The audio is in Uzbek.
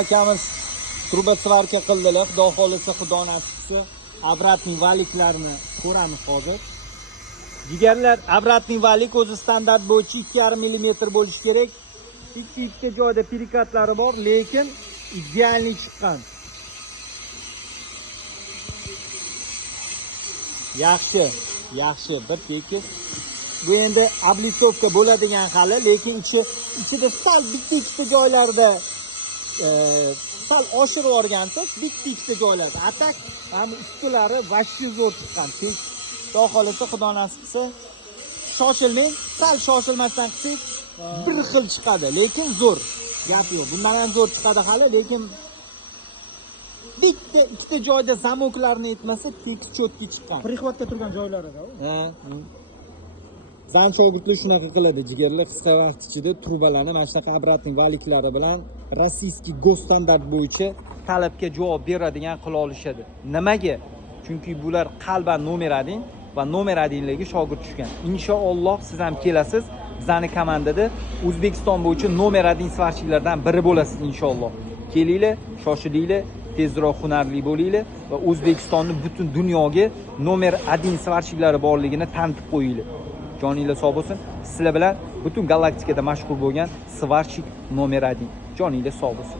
Akamiz truba svarka qildilar. Xudo xolisa, xudo nasib qilsa, obratniy valiklarni ko'ramiz hozir. Jigarlar, obratniy valik o'zi standart bo'yicha 2,5 mm bo'lishi kerak. Ikkita joyda pirikatlari bor, lekin idealniy chiqqan. Yaxshi, bir tekis. Bu endi облицовка bo'ladigan hali, lekin ichida sal bitta joylarda sal oshirib yuborgansiz, bitta joylarda. Atak ham ustilari vashli zo'r chiqqan. Xudo xolisa, xudo nasib qilsa, shoshilmang, sal shoshilmasdan qilsak, bir xil chiqadi, lekin zo'r. Gap yo'q. Bundan ham zo'r chiqadi hali, lekin ikkita joyda zamoklarni aytmasa, tekis cho'tki chiqqan. Prixvatga turgan joylarida. Zan shogirdlar shunaqa qiladi, jigarlar qisqa vaqt ichida trubalarni mana shunaqa obratniy valiklari bilan rossiyskiy go'st standart bo'yicha talabga javob beradigan qila olishadi. Nimaga? Chunki bular qalban nomer 1 va nomer 1larga shogird tushgan. Inshaalloh siz ham kelasiz. Bizning komandada O'zbekiston bo'yicha nomer 1 svarchiklardan biri bo'lasiz inshaalloh. Kelinglar, shoshilinglar, tezroq hunarli bo'linglar va O'zbekistonni butun dunyoga nomer 1 svarchiklari borligini tanitib qo'yinglar. Joninglar sog' bo'lsin. Sizlar bilan butun galaktikada mashhur bo'lgan svarchik nomer 1. Joninglar sog' bo'lsin.